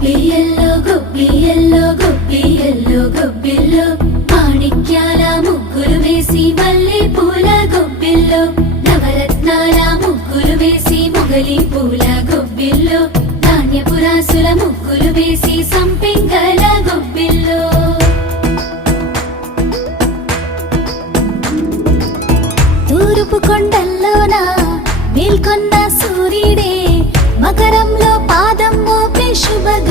గొబ్బియల్లో గొబ్బియల్లో గొబ్బియల్లో గొబ్బిల్లో మాణిక్యాల ముగ్గులు వేసి మల్లె పూల గొబ్బిల్లో నవరత్నాల ముగ్గులు వేసి మొగలి పూల గొబ్బిల్లో ధాన్యపురాసుల ముగ్గులు వేసి సంపెంగల గొబ్బిల్లో తూర్పు కొండల్లోన మేల్కొన్న సూర్యుడే మకరంలో పాదం మోపే శుభగ